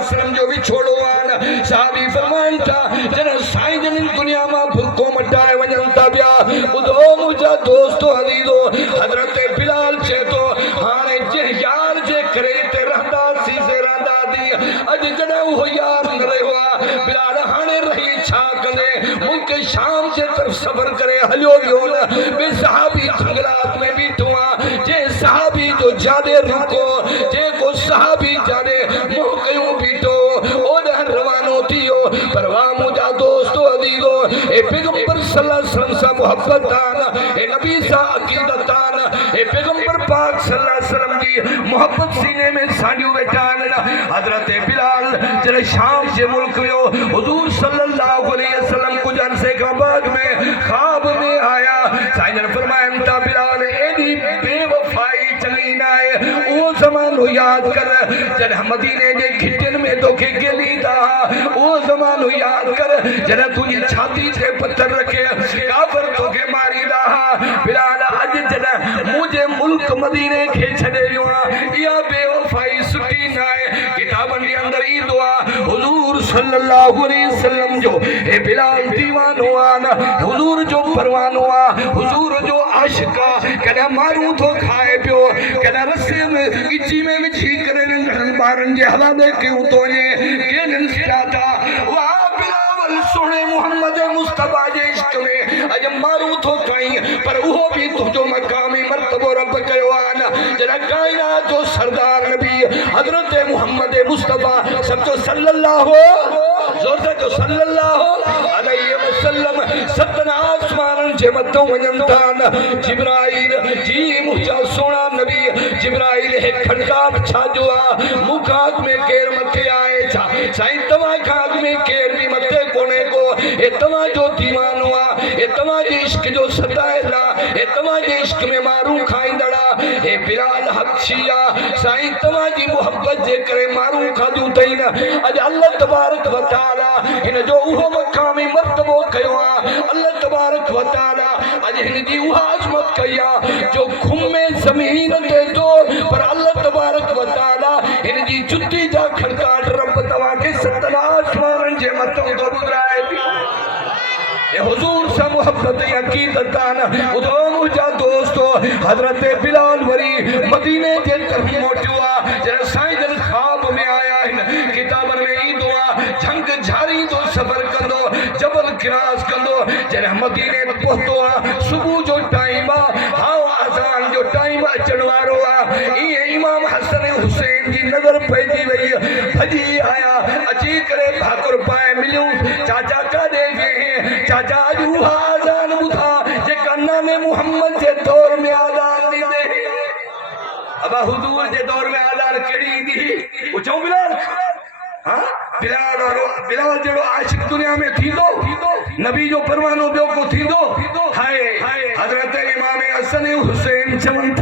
सल्लल्लाहु अलैहि वसल्लम जो भी छोड़ो आन साहबी फरमान था जन साईं जन दुनिया में फुरको मटाए वजन था बिया बुधो मुझा दोस्तो अजीजो हजरत बिलाल छे तो हाने जे यार जे करे ते रहदा सी से रहदा दी अज जने वो यार न रहा बिलाल हाने रही छा कने मुल्क शाम जे तरफ सफर करे हलियो यो न बे सहाबी जंगलात में भी दुआ जे सहाबी जो जादे रुको जे को सहाबी जादे मुंह कयो बीठो ओदा रवानो थियो परवाह मुजा दोस्तो अजीजो ए पैगंबर सल्लल्लाहु अलैहि वसल्लम सा मोहब्बत दान ए नबी सा अकीदत दान ए पैगंबर पाक सल्लल्लाहु अलैहि वसल्लम की मोहब्बत सीने में साडियो बेटान हजरत बिलाल जरे शाम से मुल्क यो हुजूर सल्लल्लाहु अलैहि वसल्लम को जन से का बाद में ख्वाब में आया साईं ने फरमाया ता बिलाल एदी बेवफाई चली ना है वो ज़मानो याद कर जन मदीने जे खिटन में तोखे गेली दा वो ज़मानो याद कर जन तुझी छाती से पत्थर रखे काफर तोखे मारी दा बिलाल अज जन मुझे मुल्क मदीने के छड़े यो या बेवफाई सुटी ना है किताबन के अंदर ई दुआ हुजूर सल्लल्लाहु अलैहि वसल्लम जो ए बिलाल दीवानो आना हुजूर जो परवानो आ हुजूर जो आशिका कने मारू तो खाए पियो कने रस्से में इची में विछी करे बारन जे हवाले के उतोने केन स्टाता वा बिलाल सुने मोहम्मद मुस्तफा जे इश्क में अज मारू तो कई पर वो भी तुझो मकामी मर्तबो रब कयो आना जरा कायनात जो सरदार नबी हजरत मोहम्मद मुस्तफा सब जो सल्लल्लाहु जोर से जो सल्लल्लाहु अलैहि वसल्लम सतना आसमान जे मतो वजन तान जिब्राइल जी मुझा सोना नबी जिब्राइल है खड़काट छाजो आ मुखात में केर मथे आए छा साईं तवा खाग में केर भी मथे कोने को ए तवा जो दीवानो आ ए तवा जे इश्क जो सताएला ए तवा जे इश्क में मारू खाईंदड़ा ए बिलाल हबशिया साईं तवा जी मोहब्बत जे करे मारू खादू तई ना अज अल्लाह तबारक व तआला इन जो उहो मकामी मर्तबो कयो आ अल्लाह तबारक व तआला अज इन जी उहा अजमत कया जो घुमे जमीन ते दो पर अल्लाह तबारक व तआला इन जी जुत्ती जा खड़काट रब तवा के सतना आसमान जे मतो तो बुराए ए हुजूर से मोहब्बत अकीदत दान उदो मुझा दोस्तो हजरत बिलाल वरी मदीने जे तरफ मोटुआ जरा साईं जन ख्वाब में आया इन किताबन में ई दुआ झंग झारी तो सफर कंदो जबल क्रॉस कंदो जरा मदीने पहुंचो सुबह जो टाइम आ हां अजान जो टाइम अचण वारो आ ई इमाम हसन हुसैन जी नजर पइजी वई भजी आया अची करे भाकुर पाए मिलियो चाचा का दे चाचा जू आजान बुधा जे कन्ना ने मोहम्मद जे दौर में आजान दी दे अब हुजूर जे दौर में आजान केड़ी दी पूछो बिलाल हां बिलाल जड़ो आशिक दुनिया में थींदो नबी जो परवानो बियो को थींदो हाय हजरत इमाम हसन हुसैन चवन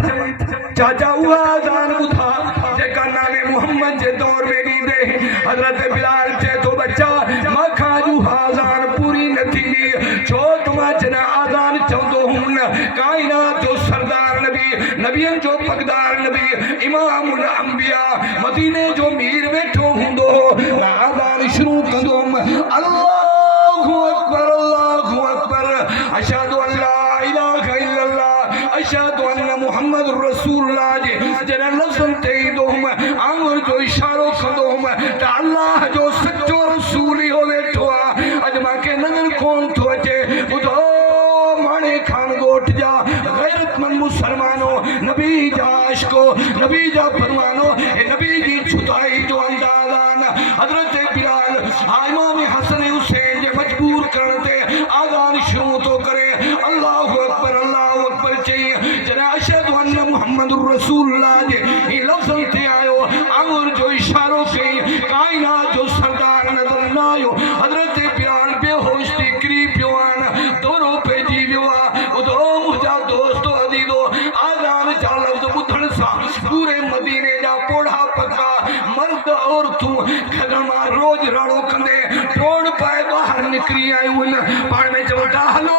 चाचा उहा आजान बुधा जे कन्ना ने मोहम्मद जे दौर में दी दे हजरत बिलाल जे तो बच्चा मखा जू आजान पूरी न थी छो तुमा जना आजान चवंदो हुन कायनात जो सरदार नबी नबियन जो पगदार नबी इमामुल अंबिया मदीने जो मीर बैठो हुंदो आजान शुरू कंदोम अल्लाहु अकबर अशहदु अल्ला इलाहा इल्लल्लाह अशहदु अन्ना मुहम्मदुर रसूलुल्लाह जना लफ्ज़न ते दोम आंगुर जो इशारो कंदोम त अल्लाह जो सच्चो रसूल ही हो बैठो अज माके नजर कौन तो अचे बुधो माने खान गोठ जा गैरतमंद मुसलमानो नबी जाश को नबी जा परवानो ए नबी जी छुटाई जो अंदाजान हजरत बिलाल इमाम हसन हुसैन जे मजबूर करते आजान शुरू तो करे अल्लाहु अकबर चाहिए जना अशहदु अन्ना मुहम्मदुर रसूलुल्लाह जे ई लफ्ज़न ते आयो आंगुर जो इशारो कई कायनात जो सरदार नजर न आयो हजरत बिलाल बेहोश थी गिरी पियो आन दोरो पे जीवियो आ उदो मुझा दोस्तो अजीजो आजान जा लफ्ज़ बुधण सा पूरे मदीने जा पोढ़ा पका मर्द औरतूं खगमा रोज राड़ो कंदे टोड़ पाए बाहर निकरी आयूं पाण में चवंदा हलो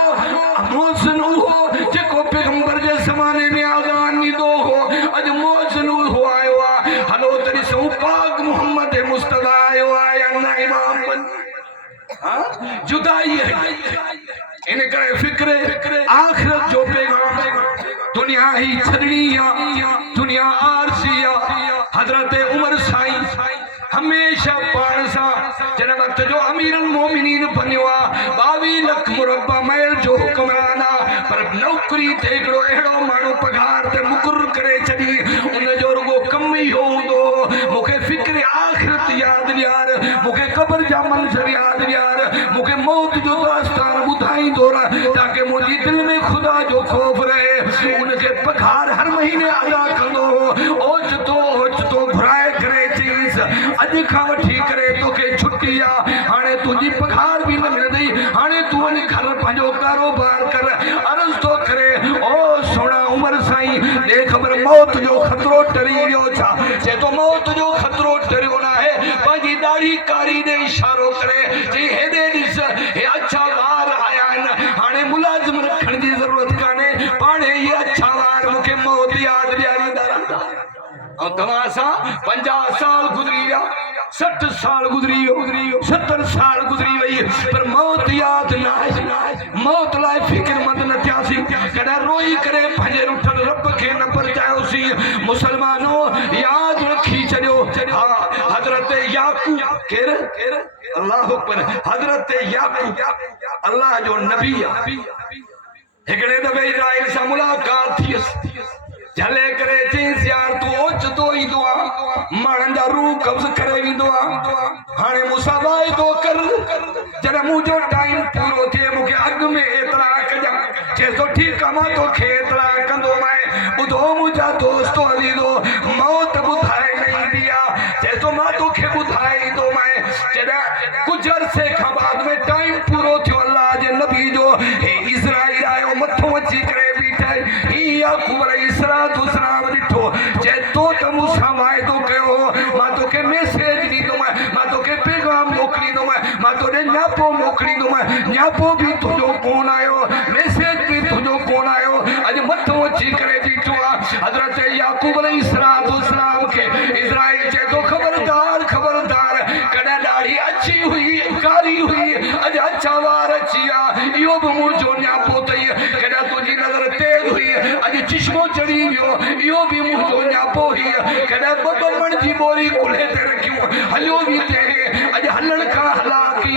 मोहसिन उहो जेको पैगंबर जे ज़माने में आजान ॾींदो हो अॼु मोहसिन उहो आयो आहे हलो तरी सो पाक मोहम्मद मुस्तफा इसराई है इन करे फिक्र आखिरत जो पैगाम दुनिया ही छड़नी दुनिया आरसी हजरत उमर साईं हमेशा पाण सां जन वक्त जो अमीरुल मोमिनीन बनियो 22 लाख मुरब्बा मैल जो हुक्मरान पर नौकरी ते हिकिड़ो अहिड़ो माण्हू पघार ते मुक़ररु करे छॾी उन जो रुगो कम ई हूंदो मूंखे फिक्र आख़िरत यादि ॾियार मूंखे क़ब्र जा मंज़र यादि ॾियार मूंखे मौत जो दास्तान ॿुधाईंदो रह ताकि मुंहिंजी दिलि में ख़ुदा जो ख़ौफ़ रहे उनखे पघार हर महीने अदा कंदो ओचितो घुराए करे चईंसि अॼु खां वठी करे तोखे छुट्टी आहे हाणे तुंहिंजी पघार बि न मिलंदी हाणे तूं वञी घर पंहिंजो कारोबार कर अर्ज़ थो करे ओ सोना उमर साईं ॾे ख़बर मौत जो ख़तरो टरी वियो छा चए थो मौत जो ख़तरो टरियो न आहे पंहिंजी ॾाढ़ी कारी ॾे इशारो करे चई हेॾे ॾिस हे अच्छा वार आया आहिनि हाणे मुलाज़िम रखण जी ज़रूरत कान्हे पाणे इहे अच्छा वार मूंखे मौत यादि ॾियारींदा रहंदा ऐं तव्हां सां 50 साल गुज़री विया 60 साल गुज़री वियो 70 साल गुज़री वई पर मौत यादि न आहे मौत लाइ फ़िक्रमंद न थियासीं कॾहिं रोई करे पंहिंजे रुठल रब खे न परचायोसीं मुसलमानो यादि रखी छॾियो हा हज़रत याकूब केरु अल्लाह अकबर हज़रत याकूब अल्लाह जो नबी आहे हिकिड़े दफ़े इज़राइल सां मुलाक़ात थियसि झले करे चईंसि यार तूं ओचितो ईंदो आहे माण्हुनि जा रूह कब्ज़ करे वेंदो आहे हाणे मूंसां वाइदो कर जॾहिं मुंहिंजो टाइम पूरो थिए मूंखे अॻु में एतिरा कजां चए थो ठीकु आहे मां तोखे एतिरा कंदोमांइ ॿुधो मुंहिंजा दोस्तो अज़ीज़ो मौत ॿुधाए न ईंदी आहे चए थो मां तोखे ॿुधाए ईंदोमांइ जॾहिं कुझु अरसे खां बाद में टाइम पूरो थियो अल्लाह जे नबी जो हे इज़राइल आयो मथो अची करे बीठा ही याकूब अलैहिस्सलाम ॾिठो चए तो त मूंसां वाइदो कयो मां तोखे मैसेज ॾींदोमांइ मां तोखे पैगाम मोकिलींदोमांइ मां तोॾे न्यापो मोकिलींदोमांइ न्यापो बि तुंहिंजो कोन आयो मैसेज बि तुंहिंजो कोन आयो अॼु मथो अची करे बीठो आहे हज़रत याकूब अलैहिस्सलाम खे इज़राइल चए थो ख़बरदार कॾहिं ॾाढ़ी अची हुई कारी हुई अॼु अच्छा वार अची विया इहो बि मुंहिंजो न्यापो अथई कॾहिं तुंहिंजी नज़र तेज़ हुई अॼु चिश्मो चढ़ी वियो इहो बि मुंहिंजो न्यापो हुई कॾहिं ॿ मण जी बोरी कुल्हे ते रखियूं हलियो बि थिए अॼु हलण खां हलाकी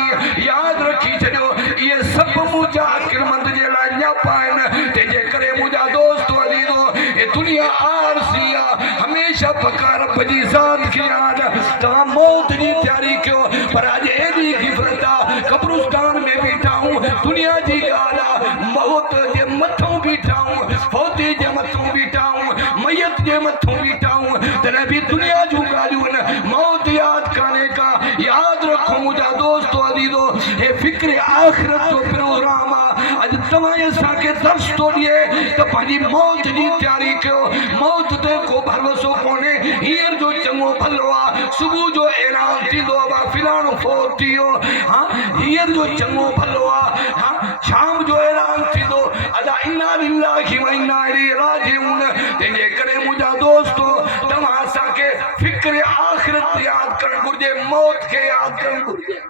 यादि रखी छॾियो इहे सभु मुंहिंजा अकिलमंद जे लाइ न्यापा आहिनि तंहिंजे करे मुंहिंजा दोस्त अज़ीज़ो हे दुनिया आरसी आहे हमेशह पका रब जी ज़ात खे यादि तव्हां मौत जी तयारी कयो पर अॼु एॾी ग़िफ़लत आहे क़ब्रिस्तान में बीठा आहियूं दुनिया जी ॻाल्हि आहे मौत जे मथां बीठा आहियूं फौती जे मथां बीठा आहियूं मैयत जे मथां बीठा आहियूं तॾहिं बि दुनिया जूं ॻाल्हियूं आहिनि मौत यादि कान्हे का यादि रखो मुंहिंजा दोस्तो अज़ीज़ो हे फ़िक्र आख़िरत जो प्रोग्राम आहे अॼु तव्हां असांखे दर्श थो ॾिए त पंहिंजी मौत जी तयारी कयो मौत ते को भरोसो कोन्हे हींअर जो चङो भलो आहे सुबुह जो ऐलान थींदो आहे फिलाणो फोत थी वियो हा हींअर जो चङो भलो आहे हा शाम जो ऐलान थींदो अदा इन्ना लिल्लाहि व इन्ना इलैहि राजिऊन तंहिंजे करे मुंहिंजा दोस्तो तव्हां असांखे फ़िक्र आख़िरत यादि करणु घुरिजे मौत खे यादि करणु घुरिजे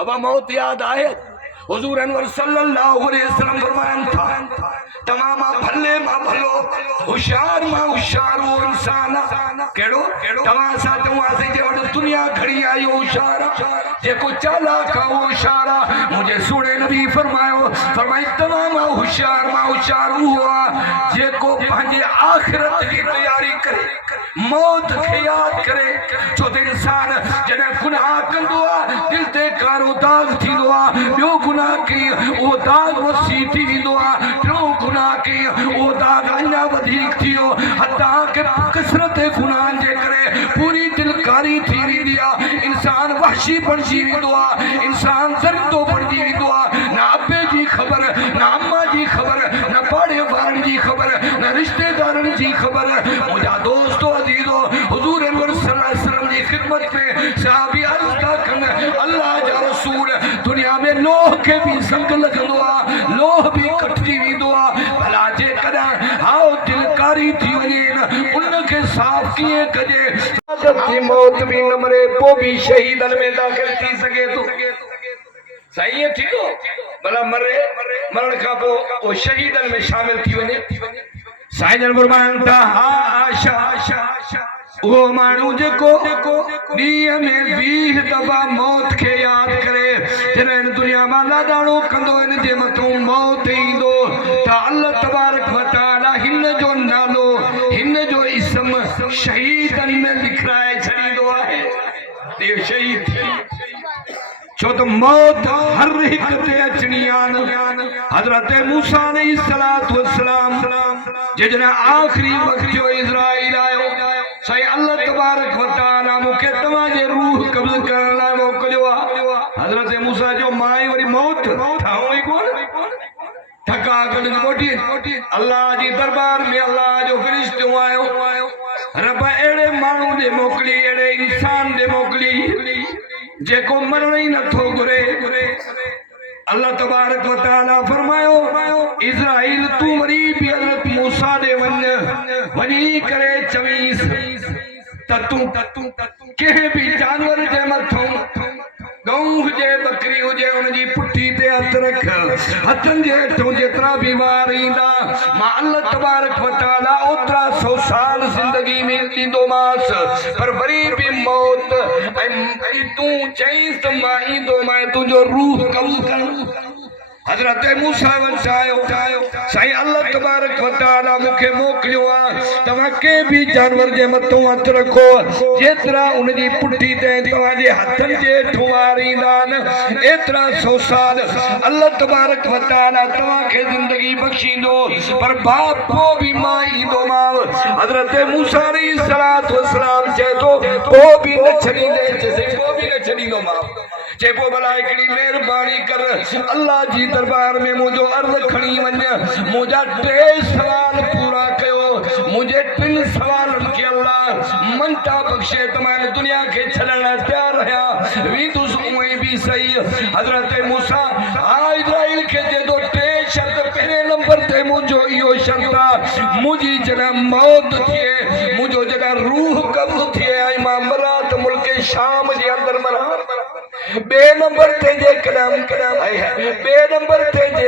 अब मौत यादि आहे हुज़ूर अनवर सल्लल्लाहु अलैहि वसल्लम फरमाइनि था तमाम भले मां भलो होशियार मां होशियारो इंसान कहिड़ो तव्हां सां चवांसीं जे वटि दुनिया खड़ी आई होशियार जेको चालाक आहे होशियार आहे मुंहिंजे सोणे नबी फरमाई तमाम होशियार मां होशियार उहो आहे जेको पंहिंजे आख़िरत जी तयारी करे मौत खे यादि करे छो त इंसान जॾहिं गुनाह कंदो आहे दिलि ते कारो दाग थींदो आहे ॿियो गुनाह कई उहो दाग वसी थी वेंदो आहे टियों गुनाह कई उहो दाग अञा वधीक थी वियो हथां के कसरत गुनाहनि जे करे पूरी दिलकारी थी वेंदी आहे इंसान वहशी बणिजी वेंदो आहे इंसान दरिंदो बणिजी वेंदो आहे न अबे जी ख़बर न अम्मा जी ख़बर न पाड़े वारनि जी ख़बर न रिश्तेदारनि जी ख़बर मुंहिंजा दोस्तो अज़ीज़ो हुज़ूर अनवर सल्लल्लाहु अलैहि वसल्लम जी ख़िदमत में सहाबी अर्ज़ था कनि अल्लाह जा रसूल दुनिया में लोह खे बि संग लॻंदो आहे लोह बि कटिजी वेंदो आहे भला जेकॾहिं हाओ दिलकारी थी वञे उनखे साफ़ कीअं कजे मौत बि न मरे पोइ बि शहीदनि में दाख़िल थी सघे थो सही है ठीक हो भला मरे मरण का वो शहीदन में शामिल थी वने साईं जन फरमाइन था आशा वो मानू जेको ॾींहं में 20 दफ़ा मौत के याद करे जन इन दुनिया में लाडाणो कंदो इन जे मथों मौत ईंदो त अल्लाह तबारक व तआला हिन जो नालो हिन जो इसम शहीदन में लिखाए छड़ींदो आहे ते शहीद छो तो मौत हर एक ते अचनी आन हजरत मूसा अलैहिस्सलातु वस्सलाम जजने आखिरी वक्त जो इज़राइल आयो सही अल्लाह तबारक व तआला मुके तवाजे रूह कब्ज़ करण लाइ मोकलियो हजरत मूसा जो माई वरी मौत ठाओ ही कोन थका गड मोटी अल्लाह जी दरबार में अल्लाह जो फरिश्तो आयो रब एड़े मानू दे मोकली एड़े इंसान दे मोकली जेको मरण ही नथो घुरे अल्लाह तबारक व तआला फरमायो इज़राइल तू वरी भी हजरत मूसा दे वनी करे चवीस ततू के भी जानवर जे मथों गऊ हुजे बकरी हुजे उनजी पुठी ते हथ रख हथन जे हेठों जेतिरा भी वार ईंदा मां अल्लाह तबारक व तआला ओतिरा 100 साल जिंदगी में ॾींदोमांस पर वरी भी मौत ऐं तूं चईस त मां ईंदो मां तुंहिंजो रूह कब्ज़ कर हजरत मूसा वटि आयो साईं अल्लाह तबारक व तआला मुखे मोकिलियो आहे तव्हां के भी जानवर जे मथों हथ रखो जेतिरा उनजी पुठी ते तव्हांजे हथनि जे हेठों वार ईंदा आहिनि एतिरा 100 साल अल्लाह तबारक व तआला तव्हांखे ज़िंदगी बख़्शींदो पर बाप को भी मां ईंदोमांव हजरत मूसा अलैहिस्सलातु वस्सलाम चए थो को भी न छॾींदे को भी न छॾींदोमांव चेपो भला हिकिड़ी महिरबानी कर अल्लाह जी दरबार में मुझो अर्ज़ खणी वञ मुझा 3 सवाल पूरा कयो मुझे 3 सवालनि खे अल्लाह मनता बख़्शे त मां दुनिया खे छॾण लाइ तयारु आहियां वींदुसि उहे भी सही हजरत मूसा इज़राइल खे जे तो 3 शर्त पहिरें नंबर ते मुझो इहो शर्त आहे मुंहिंजी जॾहिं मौत थिए मुझो जॾहिं रूह कब्ज़ थिए ऐं मां मरां त मुल्क शाम जे अंदरि मरां बे नंबर ते जे बे नंबर ते जे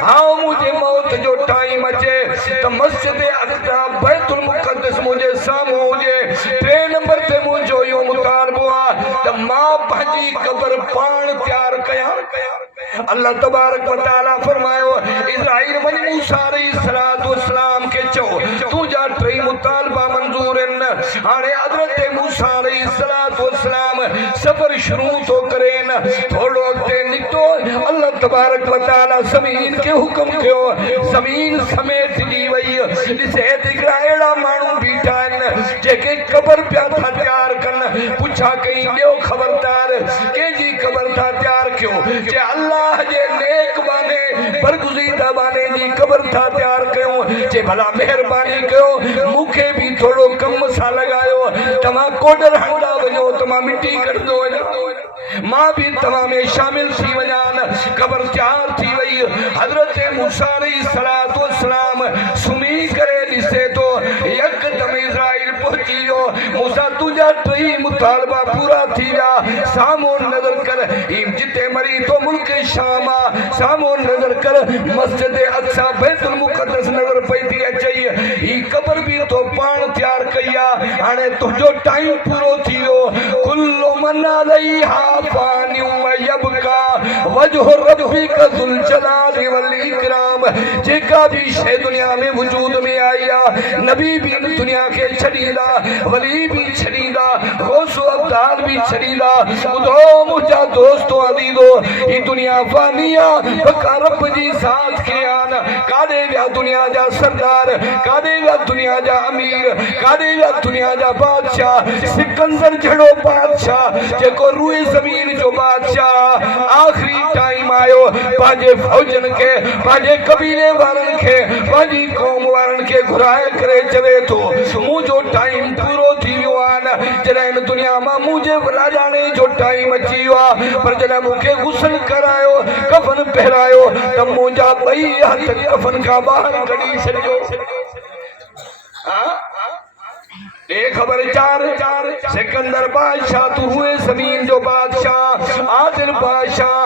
हाँ मुझे मौत जो टाइम अचे तो मस्जिद अक़सा बैतुल मुक़द्दस मुझे साम्हूं हुजे 3 नंबर ते मुझो यो मुतालबो आहे त मां पंहिंजी क़ब्र पाण तैयार कयां अल्लाह तबारक व तआला फरमायो इज़राइल वञ मूसा अलैहिस्सलातु वस्सलाम खे चओ तुंहिंजा 3 मुतालबा मंज़ूर आहिनि हाणे हज़रत मूसा अलैहिस्सलातु वस्सलाम सफ़र शुरू तो करे न थोड़ो अॻिते निकितो अल्लाह तबारक व तआला ज़मीन खे हुक्म कयो ज़मीन समेत ॾी वई ॾिसे हिकिड़ा अहिड़ा माण्हू बीठा आहिनि जेके क़ब्र पिया था तैयार कनि पुछा कई ॿियो ख़बरदार कंहिंजी क़ब्र था तैयार कयो जे अल्लाह जे नेक बाने बरगुज़ीदा बाने जी क़ब्र था तैयार कयूं जे भला महिरबानी कयो मूंखे भी थोड़ो कम सां लॻायो तव्हां कोडर हणंदा वञो त मां मिटी कढंदो वञां मां भी तव्हां में शामिल थी वञा क़ब्र तैयार थी वई हजरत मूसा अलैहिस्सलातु वस्सलाम सुम्ही करे ॾिसे तो यकदम इज़राइल पहुची वियो मूसा तुंहिंजा 3 मुतालबा पूरा थी विया साम्हूं नज़र कर जिते मरी तो मुल्क शाम आहे साम्हूं नज़र कर मस्जिद अक़सा बैतुल मुक़द्दस नज़र पई थी अचे ही क़ब्र भी तो पाण तैयार कई आहे हाणे तुंहिंजो टाइम पूरो थी वियो कुल्लु मन अलैहा फ़ानियु व यबका वजहु रब्बिका ज़ुल जलाली वल इकराम जेका भी शइ दुनिया में वजूद में आई आहे नबी भी दुनिया के छॾींदा वली भी छॾींदा गौसो अब्दाल भी छॾींदा ॿुधो मुंहिंजा दोस्तो अज़ीज़ो ही दुनिया फ़ानी आहे बका रब जी ज़ात खे आन काॾे विया दुनिया जा सरदार काॾे विया दुनिया जा अमीर काॾे विया दुनिया जा बादशाह सिकंदर जहिड़ो बादशाह जेको रूए ज़मीन जो बादशाह आखिरी टाइम आयो पंहिंजे फौजन खे पंहिंजे कबीले वारनि खे पंहिंजी क़ौम वारनि खे घुराए करे चवे थो मुंहिंजो टाइम पूरो थी वियो आहे जॾहिं हिन दुनिया मां मुंहिंजे राजाणे जो टाइम अची वियो आहे पर जॾहिं मूंखे गुस्ल करायो कफन पहिरायो त मुंहिंजा 2 हथ कफन खां ॿाहिरि कढी छॾियो खबर 4 सिकंदर बादशाह तू हुए जमीन जो बादशाह आदिल बादशाह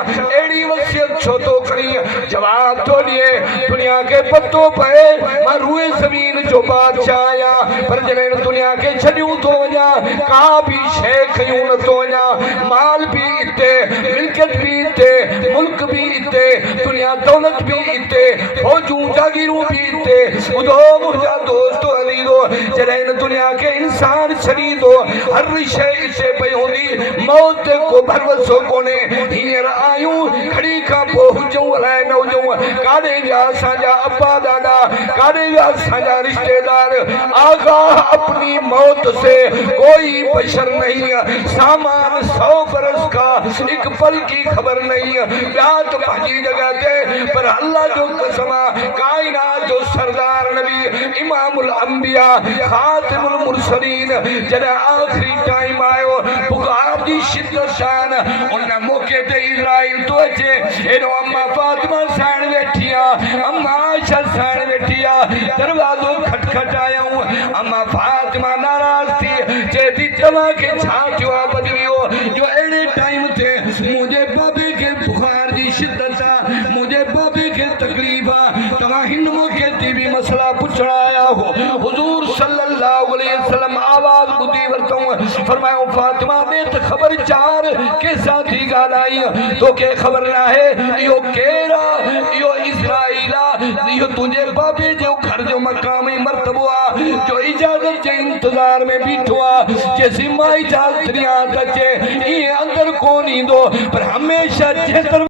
पतो पए मां रूए ज़मीन जो बादशाह आहियां पर जॾहिं दुनिया खे छॾियूं थो वञा का बि शइ खयूं नथो वञा माल भी इते मिल्कियत भी इते मुल्क भी इते दुनिया दौलत भी इते फौजूं जागीरूं भी इते ॿुधो मुंहिंजा दोस्त अज़ीज़ो जॾहिं दुनिया खे इंसान छॾींदो हर शइ इते पई हूंदी मौत ते को भरवसो कोन्हे हींअर आयूं खड़ी खां पोइ हुजूं अलाए न हुजूं काॾे विया असांजा अब्बा दादा काॾे विया असांजा रिश्तेदार आगाह अपनी मौत से कोई बशर नहीं सामान 100 बरस का एक पल की खबर नहीं ब्यात भाजी जगह ते पर अल्लाह जो कसम कायनात जो सरदार नबी इमामुल अंबिया खातिमुल मुरसलीन जॾहिं आखिरी टाइम आयो बुखार जी शिद्दत शान उन मौके ते इज़राइल तो अचे एॾो अम्मा फातिमा साण वेठी आहे अम्मा आयशा साण वेठी आहे दरवाज़ो खटखटायूं अम्मा फातिमा नाराज़ थी चए थी तव्हांखे छा थियो आहे बदिलियो जो अहिड़े टाइम ते मुंहिंजे बाबे खे बुखार जी शिद्दत आहे मुंहिंजे बाबे खे तकलीफ़ आहे तव्हां हिन मौके ते बि मसला पुछण आया हो हुज़ूर सल्लल्लाहु अलैहि वसल्लम आवाज़ ॿुधी वरितऊं फरमायो फातिमा ॾे त ख़बर चार कंहिंसां थी ॻाल्हाई तोखे ख़बर न आहे इहो केरु आहे इहो इज़राइल आहे इहो तुंहिंजे बाबे जो घर जो मक़ामी मर्तबो आहे जो इजाज़त जे इंतज़ार में बीठो आहे जेसीं मां इजाज़त ॾियां त अचे ईअं अंदरि कोन ईंदो पर हमेशह जेतिरो